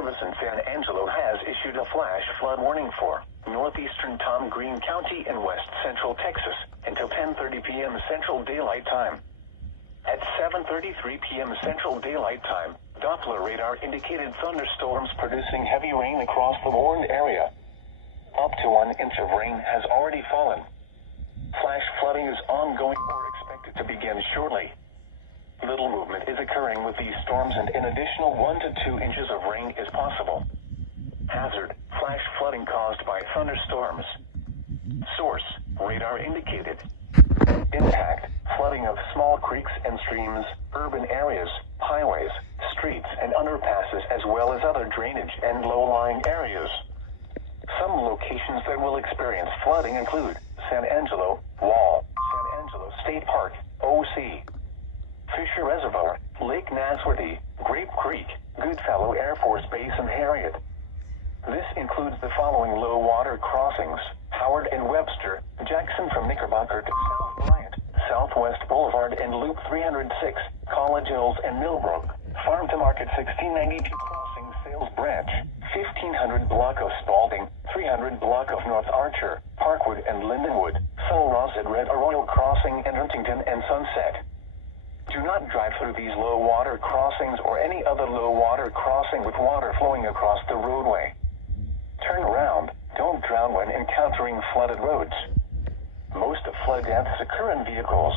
Service in San Angelo has issued a flash flood warning for northeastern Tom Green County and west central Texas until 10:30 p.m. Central Daylight Time. At 7:33 p.m. Central Daylight Time, Doppler radar indicated thunderstorms producing heavy rain across the warned area. Up to 1 inch of rain has already fallen. Flash flooding is ongoing or expected to begin shortly. Little movement is occurring with these storms, and an additional 1 to 2 inches of rain is possible. Hazard: flash flooding caused by thunderstorms. Source: radar indicated. Impact: flooding of small creeks and streams, urban areas, highways, streets and underpasses, as well as other drainage and low-lying areas. Some locations that will experience flooding include San Angelo, Wall, San Angelo State Park, OC, Fisher Reservoir, Lake Nasworthy, Grape Creek, Goodfellow Air Force Base, and Harriet. This includes the following low water crossings: Howard and Webster, Jackson from Knickerbocker to South Bryant, Southwest Boulevard and Loop 306, College Hills and Millbrook, Farm to Market 1692 crossing, Sales Branch, 1500 block of Spalding, 300 block of North Archer, Parkwood and Lindenwood, Sul Ross at Red Arroyo Crossing, and Huntington and Sunset. Do not drive through these low water crossings or any other low water crossing with water flowing across the roadway. Turn around. Don't drown when encountering flooded roads. Most flood deaths occur in vehicles.